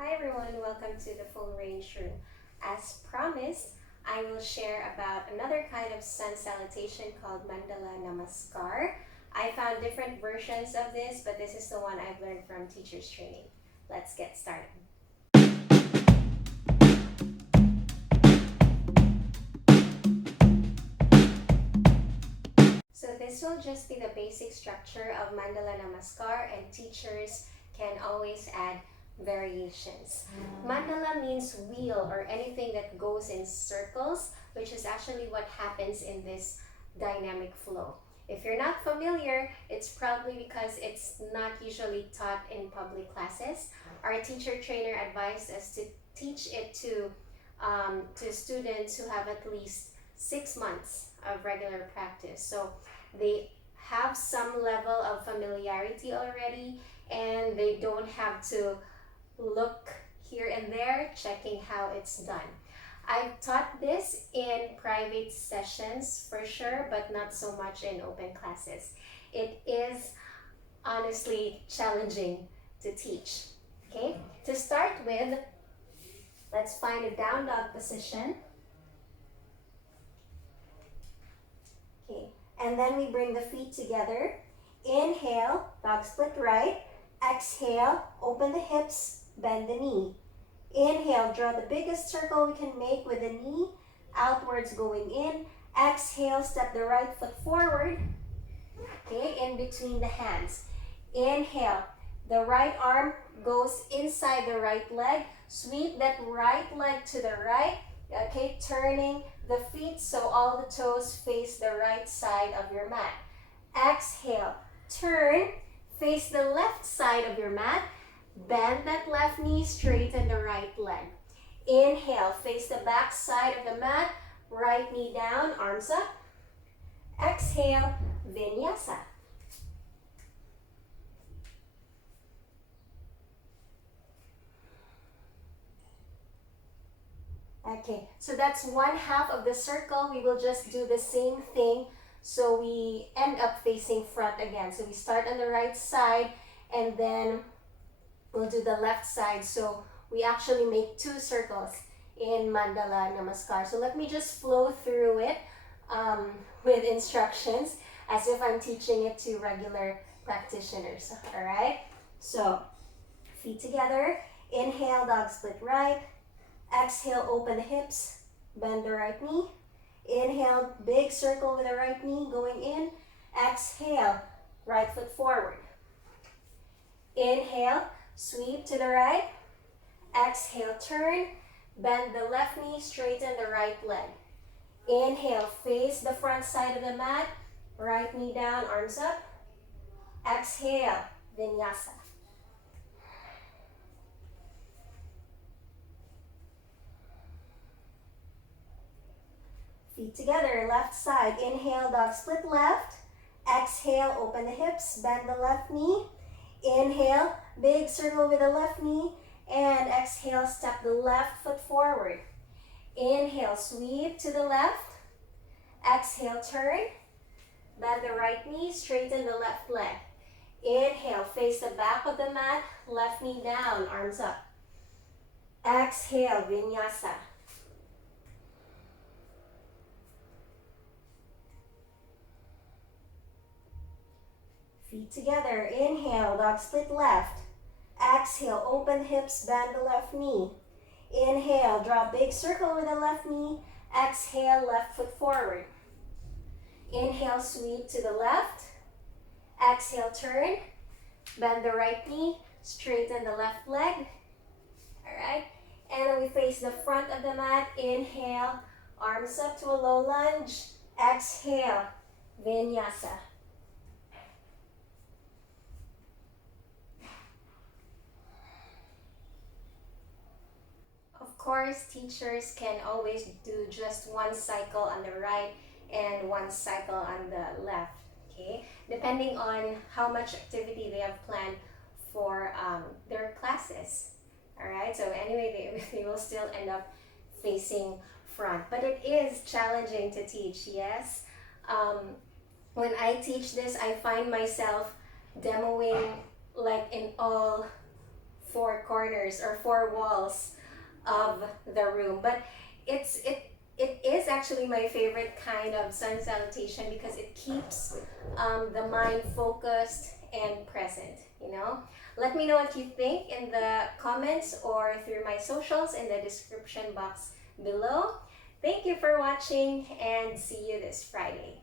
Hi everyone, welcome to the Phone Range Room. As promised, I will share about another kind of sun salutation called Mandala Namaskar. I found different versions of this, but this is the one I've learned from teacher's training. Let's get started. So this will just be the basic structure of Mandala Namaskar, and teachers can always add variations. Mandala means wheel or anything that goes in circles, which is actually what happens in this dynamic flow. If you're not familiar, it's probably because it's not usually taught in public classes. Our teacher trainer advised us to teach it to students who have at least 6 months of regular practice. So they have some level of familiarity already, and they don't have to look here and there checking how it's done. I've taught this in private sessions for sure, but not so much in open classes. It is honestly challenging to teach. Okay, to start with, let's find a down dog position. Okay, and then we bring the feet together. Inhale, dog split right. Exhale, open the hips, bend the knee. Inhale, draw the biggest circle we can make with the knee, outwards going in. Exhale, step the right foot forward, okay, in between the hands. Inhale, the right arm goes inside the right leg. Sweep that right leg to the right, okay, turning the feet so all the toes face the right side of your mat. Exhale, turn, face the left side of your mat. Bend that left knee, straighten the right leg. Inhale, face the back side of the mat, right knee down, arms up. Exhale, vinyasa. Okay, so that's one half of the circle. We will just do the same thing so we end up facing front again. So we start on the right side and then we'll do the left side. So we actually make 2 circles in Mandala Namaskar. So let me just flow through it with instructions as if I'm teaching it to regular practitioners. All right, so feet together. Inhale, dog split right. Exhale, open the hips, bend the right knee. Inhale, big circle with the right knee going in. Exhale, right foot forward. Inhale, sweep to the right. Exhale, turn, bend the left knee, straighten the right leg. Inhale, face the front side of the mat, right knee down, arms up. Exhale, vinyasa. Feet together, left side. Inhale, dog split left. Exhale, open the hips, bend the left knee. Inhale, big circle with the left knee. And exhale, step the left foot forward. Inhale, sweep to the left. Exhale, turn. Bend the right knee, straighten the left leg. Inhale, face the back of the mat, left knee down, arms up. Exhale, vinyasa. Feet together. Inhale, dog split left. Exhale, open hips, bend the left knee. Inhale, draw a big circle with the left knee. Exhale, left foot forward. Inhale, sweep to the left. Exhale, turn. Bend the right knee, straighten the left leg. All right, and then we face the front of the mat. Inhale, arms up to a low lunge. Exhale, vinyasa. Of course, teachers can always do just one cycle on the right and one cycle on the left, okay? Depending on how much activity they have planned for their classes, all right? So anyway, they will still end up facing front. But it is challenging to teach, yes? When I teach this, I find myself demoing like in all four corners or four walls of the room. But it is actually my favorite kind of sun salutation because it keeps the mind focused and present, you know. Let me know what you think in the comments or through my socials in the description box below. Thank you for watching and see you this Friday.